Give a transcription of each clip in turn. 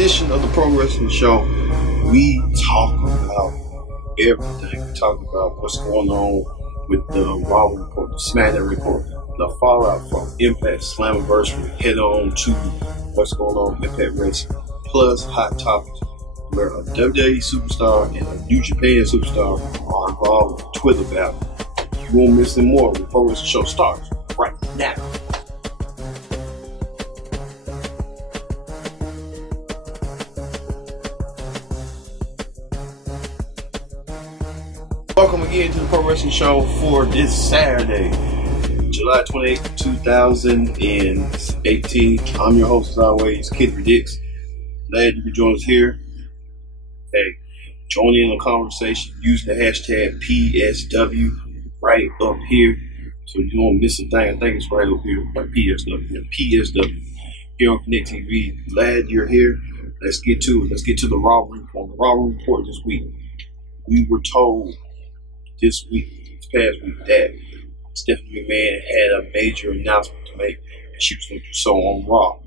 edition of the Pro Wrestling Show, we talk about everything. We talk about what's going on with the Raw report, the SmackDown report, the fallout from Impact Slammiversary, head on to what's going on with Impact Wrestling, plus hot topics where a WWE superstar and a New Japan superstar are involved in a Twitter battle. You won't miss them more. The Pro Wrestling Show starts right now. Welcome again to the Pro Wrestling Show for this Saturday, July 28th, 2018. I'm your host, as always, Kid Redix. Glad you can join us here. Hey, join in the conversation using the hashtag PSW right up here, so you don't miss a thing. I think it's right up here, like PSW here on Connect TV. Glad you're here. Let's get to it. Let's get to the Raw report. The Raw report this week. We were told this past week, that Stephanie McMahon had a major announcement to make, and she was going to do so on Raw.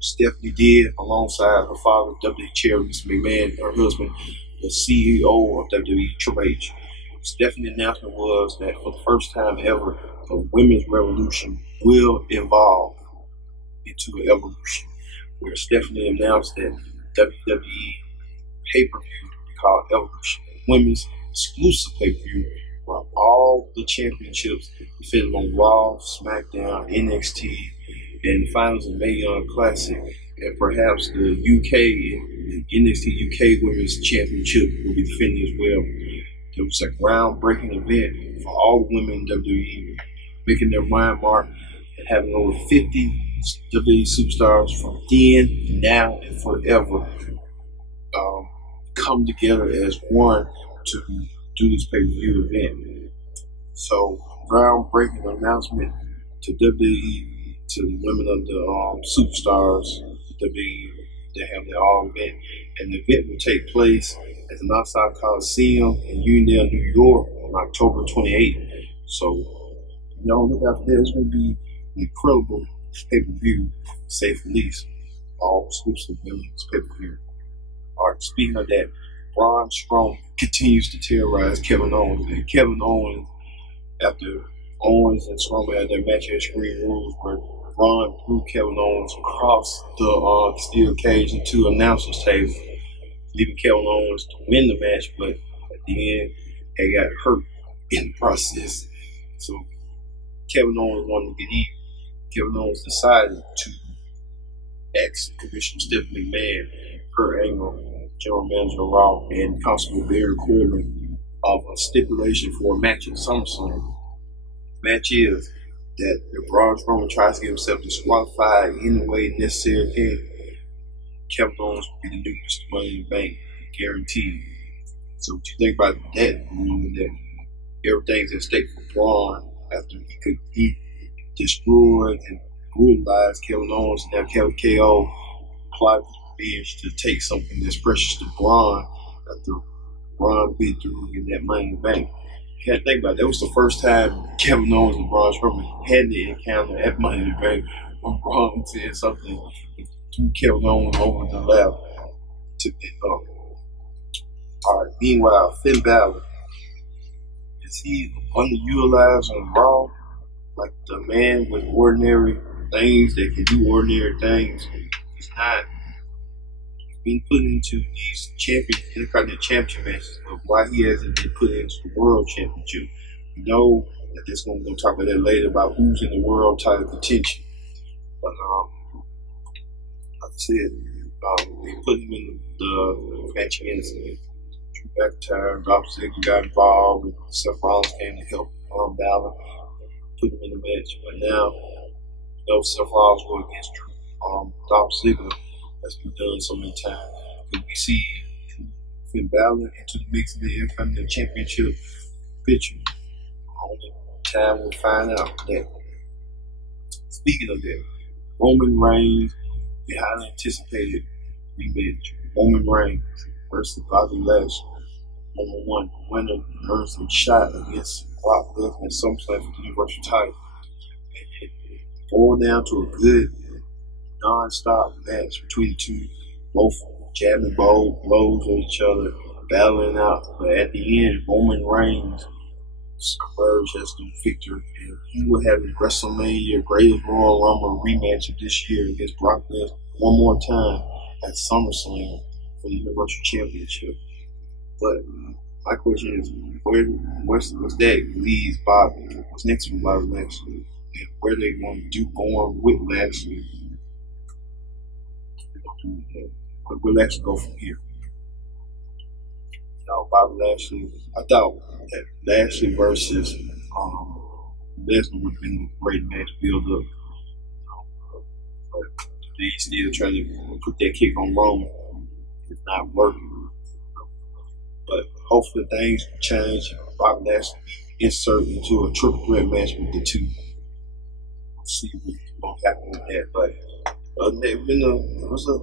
Stephanie did, alongside her father, WWE Chairman Mr. McMahon, and her husband, the CEO of WWE, Triple H. Stephanie's announcement was that for the first time ever, the women's revolution will evolve into an evolution, where Stephanie announced that WWE pay-per-view will be called Evolution, women's exclusive pay-per-view, where all the championships defended on Raw, SmackDown, NXT, and the finals of Mae Young Classic, and perhaps the NXT UK Women's Championship will be defended as well. It was a groundbreaking event for all the women in WWE, making their mind mark and having over 50 WWE superstars from then, now, and forever come together as one to do this pay-per-view event. So, groundbreaking announcement to WWE, to the women of the superstars, WWE, they have their own event, and the event will take place at the Nassau Coliseum in Uniondale, New York, on October 28th. So, look out there. It's going to be an incredible pay-per-view, to say the least. All exclusive women's pay-per-view. All right, speaking of that, Braun Strowman continues to terrorize Kevin Owens, and Kevin Owens, after Owens and Strowman had their match at Extreme Rules, where Braun threw Kevin Owens across the steel cage into announcer's table, leaving Kevin Owens to win the match, but at the end, he got hurt in the process. So Kevin Owens wanted to get even. Kevin Owens decided to ask Commissioner Stephanie McMahon, Kurt Angle, General Manager of Raw, and Constable Barry Corbin of a stipulation for a match at SummerSlam. The match is that if Braun Strowman tries to get himself disqualified any way necessary, Kevin Owens will be the new Mr. Money in the Bank, guaranteed. So what you think about that? That everything's at stake for Braun after he destroyed and brutalized Kevin Owens, and now Kevin KO plotted revenge to take something that's precious to Braun after Braun beat through in that Money in the Bank. You had to think about it. That was the first time Kevin Owens and Braun Strowman had the encounter at Money in the Bank when Braun said something to Kevin Owens over the left to pick up. Alright, meanwhile, Finn Balor, is he underutilized on Raw? Like the man with ordinary things that can do ordinary things? He's not. He's been put into these championship matches, but why he hasn't been put into the World Championship? We know that we're going to talk about that later, about who's in the world title contention. But like I said, they put him in the match against Drew McIntyre. Dolph Ziggler got involved, and Seth Rollins came to help Balor put him in the match. But now, Seth Rollins going against Dolph Ziggler. That's been done so many times. But we see Finn Balor into the mix of the Intercontinental Championship picture. Only time we'll find out that. Speaking of that, Roman Reigns, the highly anticipated rematch. Roman Reigns versus Bobby Lashley. #1 winner earns a shot against Brock Lesnar at SummerSlam for the Universal title. And it boiled down to a good non-stop match between the two both jabbing blows at each other, battling out. But at the end, Roman Reigns emerged as the victor, and he will have his WrestleMania Greatest Royal Rumble rematch of this year against Brock Lesnar one more time at SummerSlam for the Universal Championship. But my question is, what's that leaves Bobby? What's next for Bobby Lashley? And where they going to do going with Lashley? Where Lashley go from here? Bobby Lashley. I thought that Lashley versus Lesnar would have been a great match build up. But they still trying to put that kick on Roman. It's not working. But hopefully things change. Bobby Lashley insert into a triple threat match with the two. We'll see what's going to happen with that. But it was a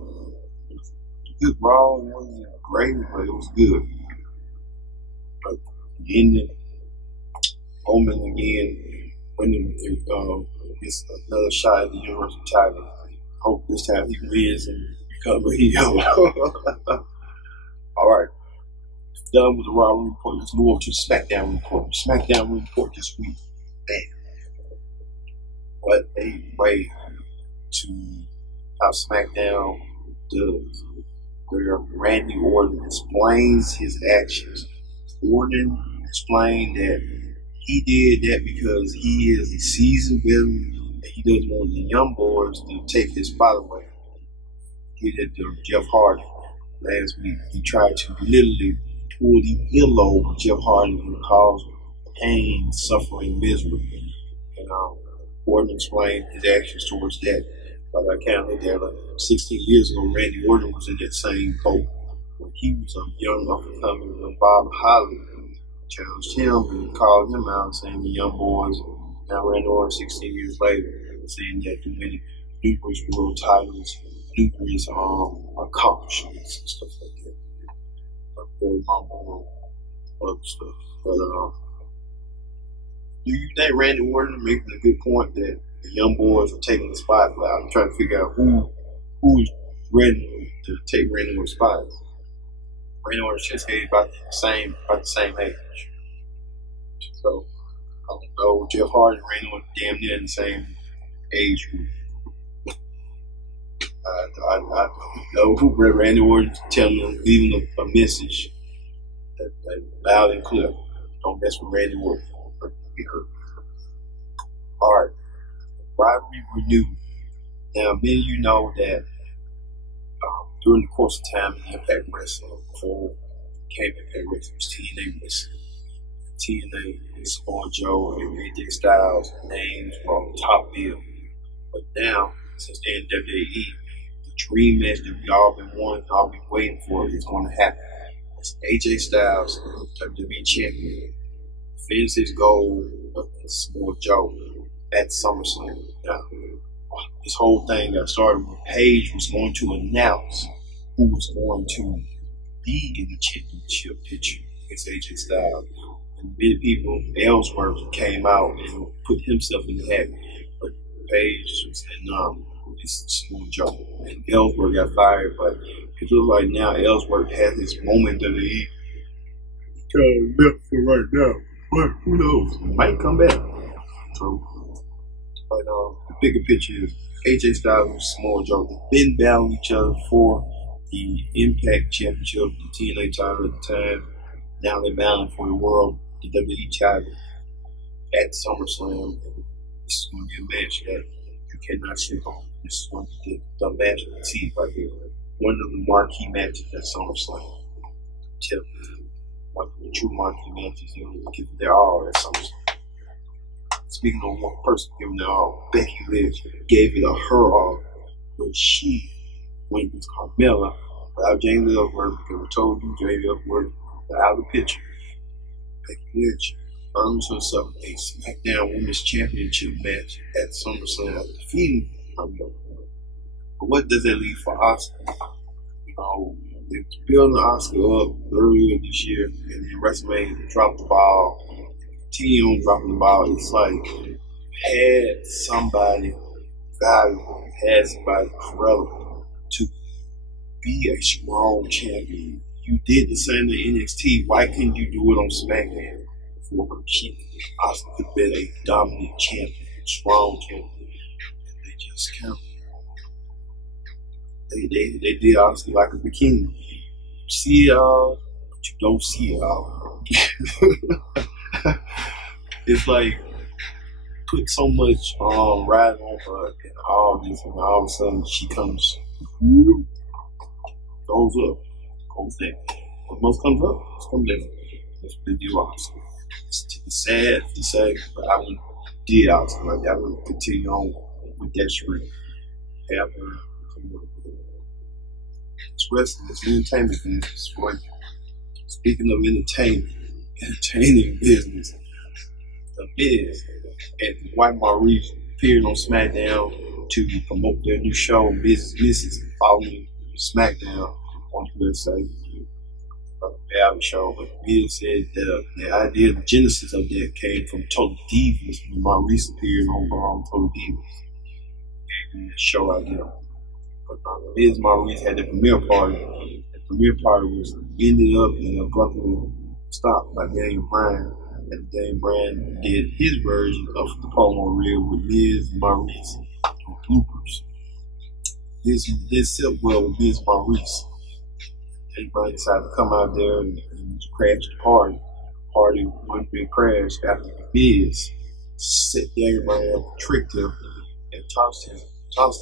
good Raw. It wasn't great, but it was good. But the ending, Roman again winning it's another shot at the Universal title. Hope this time he wins and become a heel. All right. Done with the Raw report. Let's move on to the SmackDown report. SmackDown report this week. Damn. What a way to how SmackDown does. Where Randy Orton explains his actions. Orton explained that he did that because he is a seasoned veteran and he doesn't want the young boys to take his spot away. He did to Jeff Hardy last week. He tried to literally pull the earlobe of Jeff Hardy and cause pain, suffering, misery. And Orton explained his actions towards that. But I can't look at it. 16 years ago, Randy Orton was in that same boat. When he was a young up-and-coming, when Bob Holly challenged him and called him out, saying the young boys. Now Randy Orton, 16 years later, saying that too many numerous world titles, numerous accomplishments and stuff like that. Other stuff. But do you think Randy Orton making a good point that the young boys are taking the spot? But I'm trying to figure out who's ready to take Randy Orton's spot. Randy Orton's just about the same age. So I don't know. Jeff Hardy and Randy Orton damn near in the same age group. I don't know who Randy Orton telling them, leaving a message that loud and clear. Don't mess with Randy Orton. Get hurt. All right. Rivalry renewed. Now, many of you know that during the course of time in Impact Wrestling, before it came Impact Wrestling, was TNA Wrestling. TNA, Samoa Joe, and AJ Styles names were on the top bill. But now, since they're in WWE, the dream match that we all been wanting, all been waiting for, is going to happen. It's AJ Styles, WWE Champion, defends his gold against Samoa Joe at SummerSlam. Now, this whole thing got started when Page was going to announce who was going to be in the championship picture against AJ Styles. And many people, Ellsworth, came out and put himself in the hat. But Page said, no, this is Samoa Joe. And Ellsworth got fired, but it looks like now Ellsworth had his moment of the year. He kind of left for right now. But who knows? He might come back. So, but the bigger picture is AJ Styles and Samoa Joe. They've been battling each other for the Impact Championship, the TNA title at the time. Now they're battling for the world, the WWE title at SummerSlam. This is going to be a match that you cannot sleep on. This is going to be the match of the season right here. One of the marquee matches at SummerSlam. One of the true marquee matches, giving their all at SummerSlam. Speaking of one person giving their all, Becky Lynch gave it a her all when she went with Carmella without James Ellsworth, because I told you James Ellsworth out of the picture. Becky Lynch earns herself a SmackDown Women's Championship match at SummerSlam after defeating Carmella. But what does that leave for Asuka? They're building Asuka up earlier this year, and then WrestleMania dropped the ball. Continue on dropping the ball. It's like had somebody valuable, had somebody relevant to be a strong champion. You did the same in NXT. Why couldn't you do it on SmackDown? For Asuka could be a dominant champion, strong champion. They just can't. They did Asuka like a bikini. You see it all, but you don't see it all. It's like put so much riding on her and all this, and all of a sudden she comes, goes up, goes down. What most comes up, it's come down. That's what they do Asuka. It's sad to say, but I would do Asuka like that. I would continue on with that streak. Have her come up. It's wrestling, it's entertainment business. Boy. Speaking of entertaining business, The Miz and White Maurice appeared on SmackDown to promote their new show, Mrs. following SmackDown on USA. Reality show, but Miz said that the idea, the genesis of that came from Total Divas when Maurice appeared on Total Divas. Gave him that show idea. But Miz and Maurice had the premiere party. The premiere party was ended up and abruptly stopped by Daniel Bryan. And Daniel Bryan did his version of the promo reel with Miz and Maurice on bloopers. This set well with Miz and Maurice. Daniel Bryan decided to come out there and crash the party. The party went big crash after Miz set Daniel Bryan up, tricked him, and tossed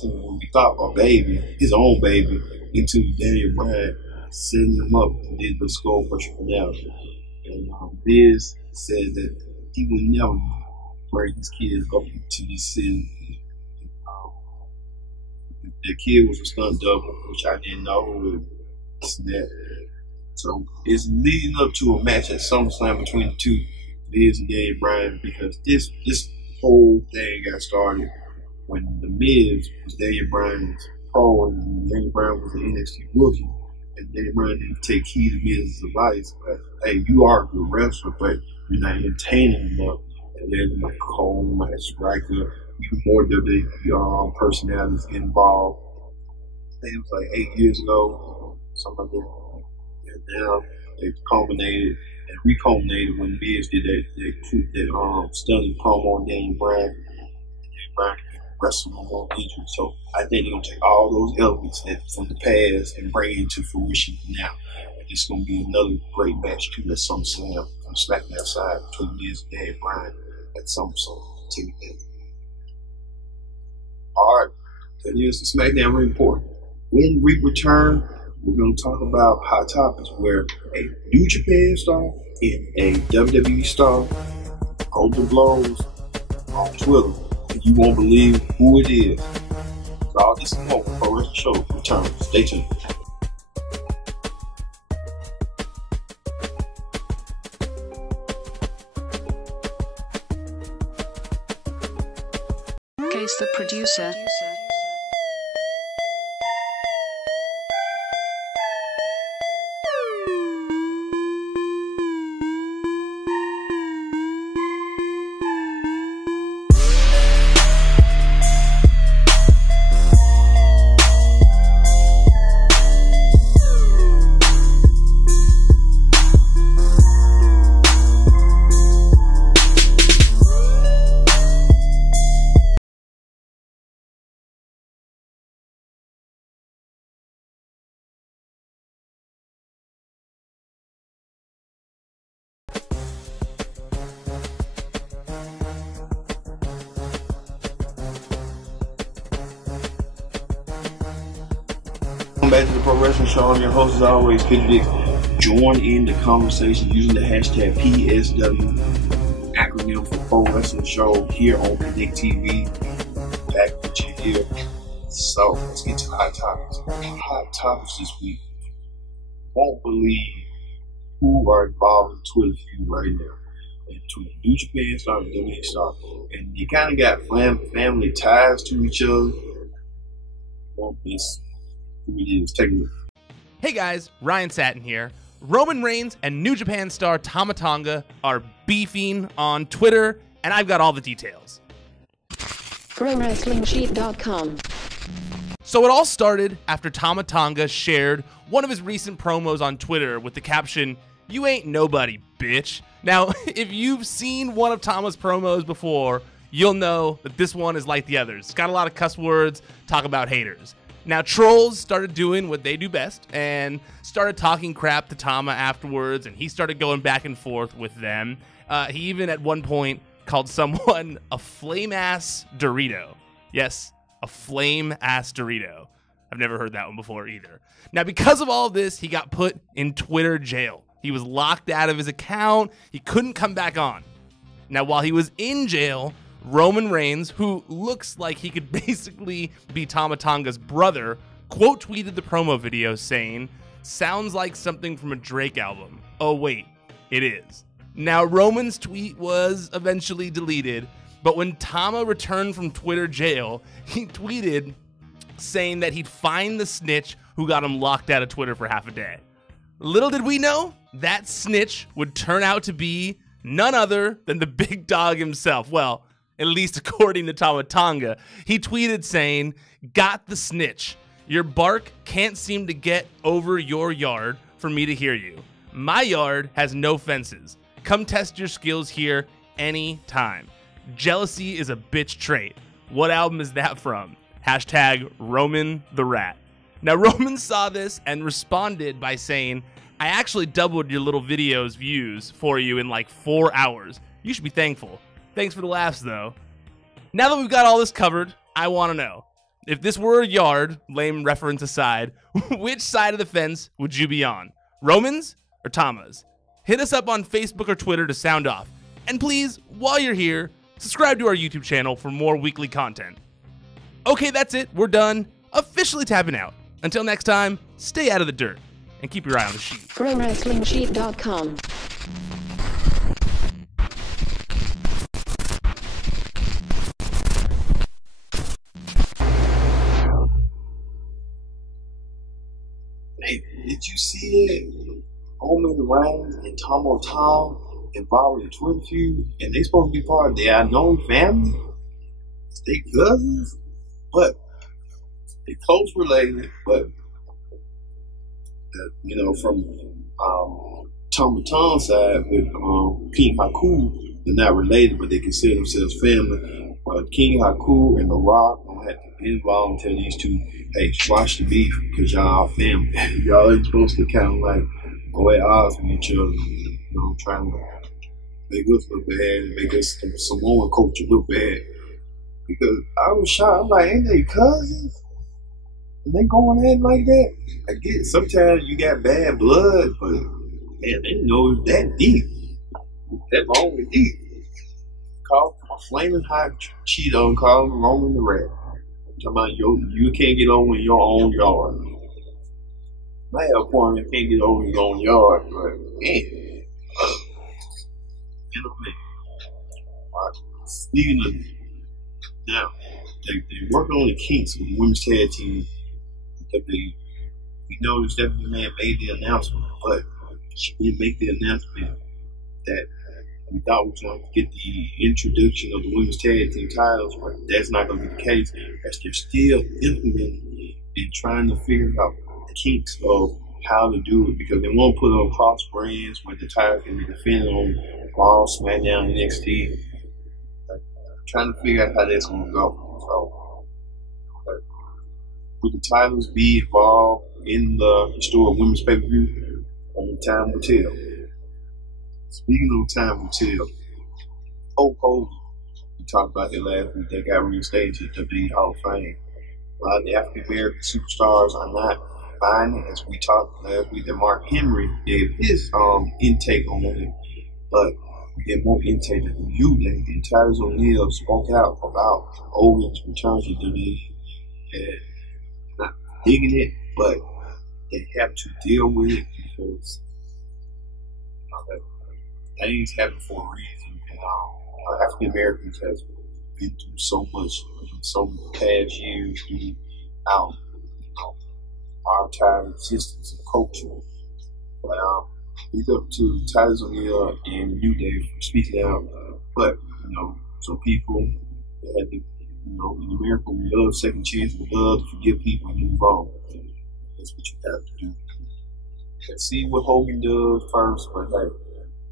him what we thought a baby, his own baby, into Daniel Bryan, setting him up and did the skull crushing finale. And Miz said that he would never bring his kids up to this city. The kid was a stunt double, which I didn't know. So it's leading up to a match at SummerSlam between the two, Miz and Daniel Bryan, because this whole thing got started when the Miz was Daniel Bryan's pro and Daniel Bryan was the NXT rookie, and Daniel Bryan didn't take heed of Miz's advice. But hey, you are a good wrestler, but you're not entertaining enough. And then Mike Cole, Mike Striker, even more WWE personalities involved. I think it was like 8 years ago, something like that. And now they culminated and reculminated when Miz did that stunning promo on Daniel Bryan. Daniel Bryan wrestle no more injury. So I think they're gonna take all those elements from the past and bring it into fruition now. And it's gonna be another great match too at SummerSlam from SmackDown side between Miz and Daniel Bryan at SummerSlam. Alright, that is the SmackDown report. When we return, we're going to talk about hot topics where a New Japan star and a WWE star go to blows on Twitter, and you won't believe who it is. So all this and more for Pro Wrestling Show returns. Stay tuned. Case the producer. Welcome back to the Pro Wrestling Show. I'm your host as always, Pws. Join in the conversation using the hashtag PSW, acronym for Pro Wrestling Show, here on Connect TV. Back with you here. So let's get to the hot topics. Hot topics this week. Won't believe who are involved in Twitter feud right now. And between New Japan star and WWE star, and they kind of got family ties to each other. Well, this. Hey guys, Ryan Satin here. Roman Reigns and New Japan star Tama Tonga are beefing on Twitter, and I've got all the details. ProWrestlingSheet.com. So it all started after Tama Tonga shared one of his recent promos on Twitter with the caption, "You ain't nobody, bitch." Now, if you've seen one of Tama's promos before, you'll know that this one is like the others. It's got a lot of cuss words, talk about haters. Now, trolls started doing what they do best and started talking crap to Tama afterwards, and he started going back and forth with them. He even at one point called someone a flame-ass Dorito. Yes, a flame-ass Dorito. I've never heard that one before either. Now, because of all this, he got put in Twitter jail. He was locked out of his account. He couldn't come back on. Now, while he was in jail, Roman Reigns, who looks like he could basically be Tama Tonga's brother, quote tweeted the promo video saying, "Sounds like something from a Drake album. Oh wait, it is." Now, Roman's tweet was eventually deleted, but when Tama returned from Twitter jail, he tweeted saying that he'd find the snitch who got him locked out of Twitter for half a day. Little did we know, that snitch would turn out to be none other than the big dog himself. Well, at least according to Tama Tonga. He tweeted saying, "Got the snitch. Your bark can't seem to get over your yard for me to hear you. My yard has no fences. Come test your skills here anytime. Jealousy is a bitch trait. What album is that from? Hashtag Roman the Rat." Now, Roman saw this and responded by saying, "I actually doubled your little video's views for you in like 4 hours. You should be thankful. Thanks for the laughs, though." Now that we've got all this covered, I want to know, if this were a yard, lame reference aside, which side of the fence would you be on? Roman's or Tama's? Hit us up on Facebook or Twitter to sound off. And please, while you're here, subscribe to our YouTube channel for more weekly content. Okay, that's it. We're done. Officially tapping out. Until next time, stay out of the dirt and keep your eye on the sheet. ProWrestlingSheet.com. Hey, did you see it? Roman Reigns and Tama Tonga involved in a Twitter feud, and they supposed to be part of the unknown family. They cousins, but they close related. But from Tama Tonga's side with King Haku, they're not related, but they consider themselves family. But King Haku and The Rock don't have to get involved and tell these two, "Hey, watch the beef because y'all are family." Y'all ain't supposed to kind of like go at odds with each other, trying to make us look bad and make us Samoan culture look bad. Because I was shocked. I'm like, ain't they cousins? And they going in like that? I get sometimes you got bad blood, but man, they didn't know it was that deep. That long and deep. Call a flaming hot Cheeto and call him Roman the Rat. Talking about you can't get over in your own yard. I have a point, you can't get over in your own yard, but man. Speaking of now, they're working on the kinks with the women's tag team. We noticed that the man made the announcement, but she didn't make the announcement that we thought we was going to get the introduction of the women's tag team titles, but that's not going to be the case. As they're still implementing and trying to figure out the kinks of how to do it, because they won't put it on cross brands where the titles can be defended on Raw, SmackDown, NXT. Trying to figure out how that's going to go. So, would the titles be involved in the historic women's pay-per-view? Only time will tell. Speaking of time will tell, Hulk Hogan, we talked about it last week, that got reinstated to the WWE Hall of Fame. A lot of the African American superstars are not buying it, as we talked last week that Mark Henry gave his intake on it, but we get more intake than you did. And Titus O'Neil spoke out about Hogan's return to WWE and not digging it, but they have to deal with it because things happen for a reason. And African Americans have been through so much in some past years throughout our entire existence and culture. But big up to Titus O'Neil and New Day for speaking out. But some people had to In America, we love second chance. We love to forgive people and move on. That's what you have to do. Let's see what Hogan does first, but hey,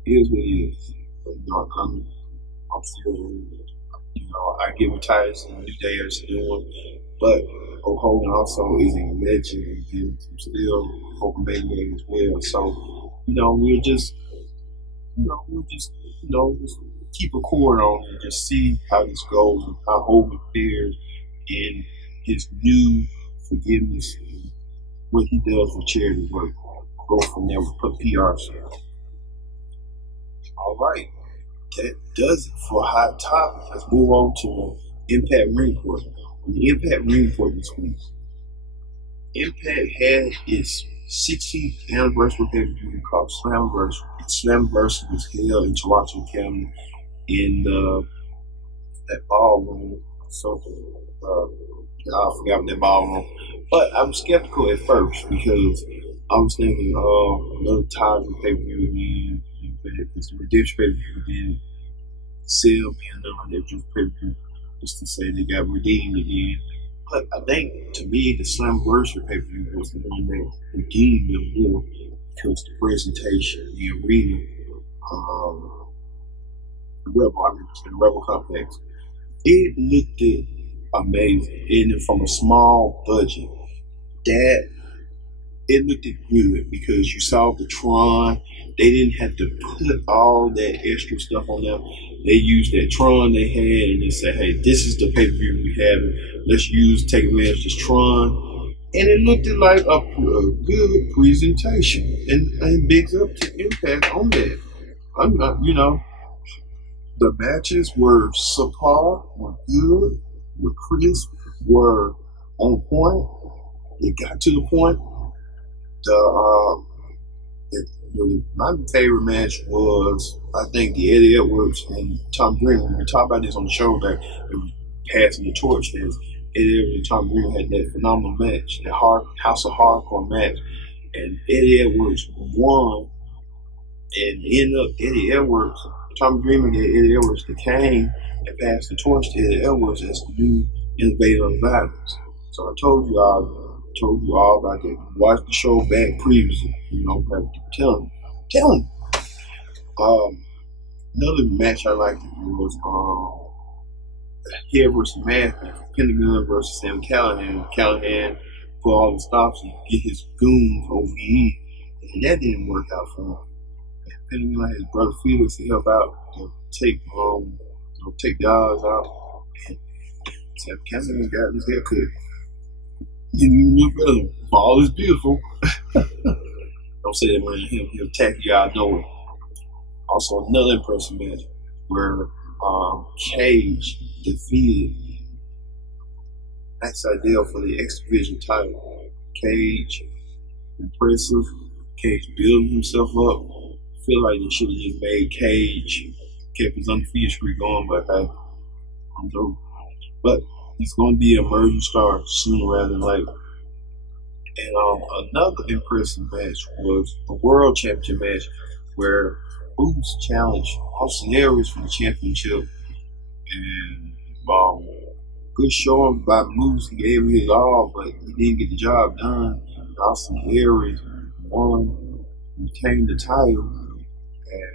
it is what it is. But, I'm still, I give him titles and New Day is doing, but Hulk Hogan also is a legend, and I'm still Hogan Mayweather as well. So, we'll just keep a cord on and just see how this goes and how Hogan fares in his new forgiveness and what he does for charity work. Go from there with PRs. All right, that does it for Hot Topics. Let's move on to the Impact Ring Report. On the Impact Ring Report this week, Impact had its 16th anniversary pay-per-view called Slammiversary. Slammiversary was held in Toronto, Canada, in that ballroom. Something. I forgot what that ballroom. But I was skeptical at first because I was thinking, another time the pay-per-view again, because the Redemption pay-per-view didn't sell me another Redemption pay-per-view just to say they got redeemed again. But I think, to me, the Slammiversary pay-per-view was the one that redeemed them more because the presentation, the arena, the Rebel Complex, it looked amazing. And from a small budget, that it looked good because you saw the Tron. They didn't have to put all that extra stuff on them. They used that Tron they had and they said, hey, this is the pay-per-view we have. Let's take advantage of this Tron. And it looked like a good presentation. And bigs up to Impact on that. I'm not, the matches were subpar, were good, were crisp, were on point. It got to the point. My favorite match was, I think, the Eddie Edwards and Tom Green. When we talked about this on the show back, passing the torch, as Eddie Edwards and Tom Green had that phenomenal match, that House of Hardcore match, and Eddie Edwards won, and ended up Tom Green gave Eddie Edwards the cane and passed the torch to Eddie Edwards as the new innovator of violence. So I told you all about that. Watch the show back previously. Telling you. Another match I liked was Hair versus Madman, Pentagon versus Sam Callahan. Callahan put all the stops and get his goons OVE, and that didn't work out for him. Pentagon had his brother Felix to help out to take the odds out, and Sam Callahan got his haircut. Ball is beautiful. Don't say that when he'll attack you out of nowhere. Also, another impressive match where Cage defeated Max Ideal for the X Division title. Cage, impressive. Cage building himself up. Feel like they should have just made Cage, kept his undefeated streak going, but hey, I'm dope. But he's going to be an emerging star sooner rather than later. And another impressive match was the World Championship match where Moose challenged Austin Aries for the championship. And good showing by Moose. He gave it his all, but he didn't get the job done. Austin Aries won, retained the title. And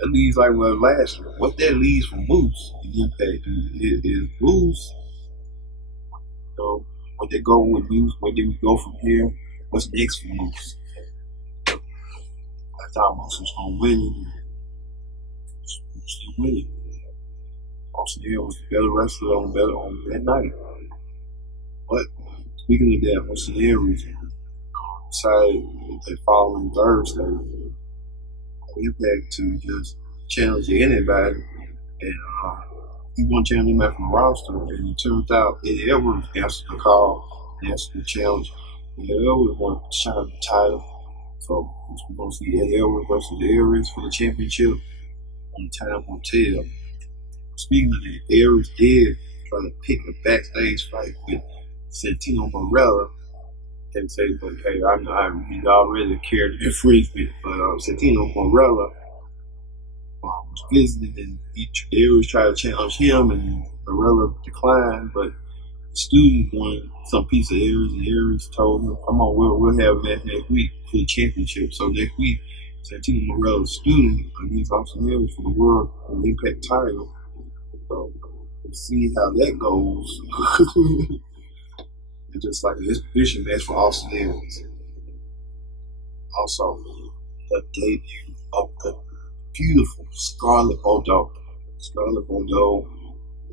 that leaves like last year. What that leaves for Moose in Impact is Moose. What they go with Moose, where they go from here, what's next for Moose? I thought Moose was going to win it. Moose didn't win it. Austin Aries was the better wrestler on that night. But speaking of that, Austin Aries decided the following Thursday Impact to just challenge anybody, and he won challenge him from the roster, and it turned out Eddie Edwards answered the call, answered the challenge. Eddie Edwards won the title, so we're going to see Eddie Edwards versus Aries for the championship on the Time Hotel. Speaking of that, Aries did try to pick a backstage fight with Santino Marella. And say, but hey, he's already a character infringement. But Santino Marella visited, and they always try to challenge him, and Morella declined, but the student wanted some piece of Aries, and Aries told him, come on, we'll have a match next week for the championship. So next week, Santino Morella's student against Austin Aries for the World and Impact title. So we'll see how that goes. And just like an exhibition match for Austin Aries. Also, the debut of the beautiful Scarlett Bordeaux. Scarlett Bordeaux,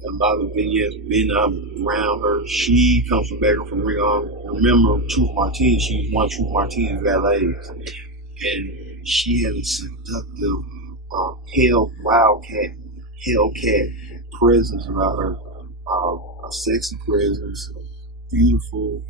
a lot of vignettes been around her. She comes from back from Ring Honor. Remember Truth Martinez? She was one of Truth Martinez's valets. And she had a seductive, Hellcat presence about her. A sexy presence, beautiful,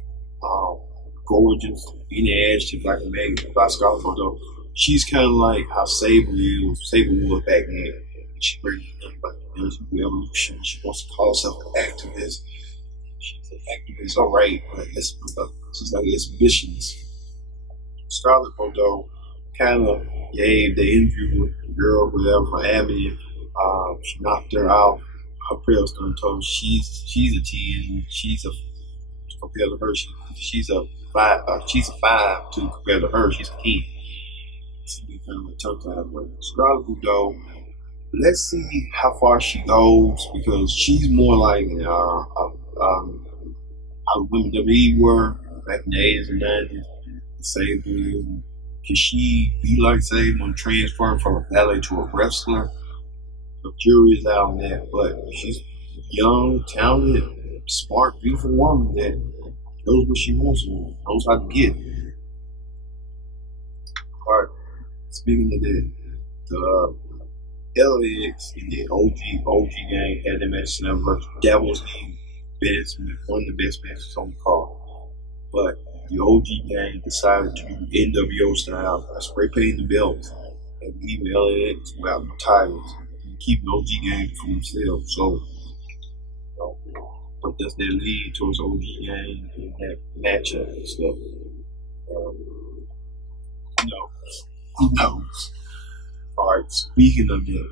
gorgeous, being adjective like a magnet by Scarlett Bordeaux. She's kind of like how Sabre was back then. She brings nothing but the evolution. She wants to call herself an activist. She's an activist, all right, but she's like exhibitionist. Scarlett Bordeaux kind of gave the interview with the girl, whatever, for Abby. She knocked her out. Her prayers done told she's a 10. She's a compared to her. She's a 5. She's a 5 to compared to her. She's a 10. It's kind of a tough time, but Scarlett Bordeaux. Let's see how far she goes, because she's more like how women WWE were back in the 80s and 90s. Sabre, can she be like Sabre when transferring from a ballet to a wrestler? The jury is out on that, but she's a young, talented, smart, beautiful woman that knows what she wants and knows how to get. All right, speaking of that, the LAX in the OG gang had their match tonight versus that was one of the best matches on the card. But the OG gang decided to do NWO style by spray painting the belts and leaving LAX without the titles and keeping OG gang for themselves. So, but does that lead towards OG gang in that matchup and stuff? Who knows? Alright, speaking of that,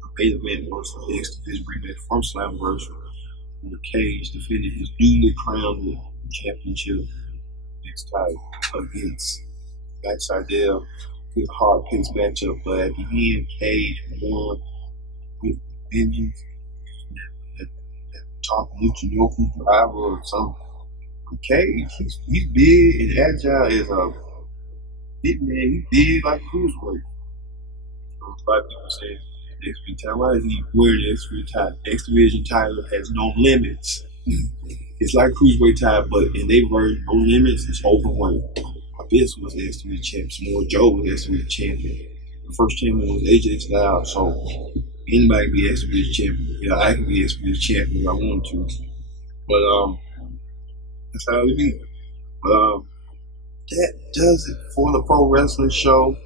the main event was the X-Division rematch from Slammiversary, where Cage defended his newly crowned championship next title against Max Idell. Good hard-paced matchup, but at the end, Cage won with vengeance. That top Michinoku driver or something. Cage, he's big and agile as a big man. He's big like Cruiserweight. A lot of people say X-Division title. Why is he wearing the X-Division title? X-Division title has no limits. It's like Cruiserweight title, but in their version, no limits. It's open weight. Abyss was the X-Division champion. Samoa Joe was the X-Division champion. The first champion was AJ Styles. So anybody can be X-Division champion. Yeah, I can be X-Division champion if I want to. But that's how it be. But that does it for the Pro Wrestling Show.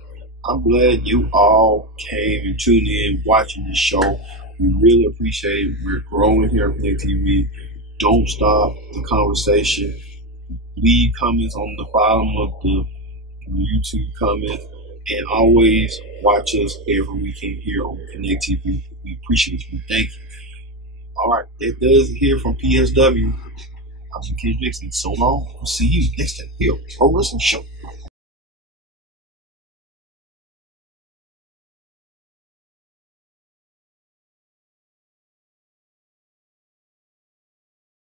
I'm glad you all came and tuned in watching this show. We really appreciate it. We're growing here at Connect TV. Don't stop the conversation. Leave comments on the bottom of the YouTube comments, and always watch us every weekend here on Connect TV. We appreciate you. Thank you. All right, that does it here from PSW. I'm Ken Dixon. So long. We'll see you next time here on Pro Wrestling Show.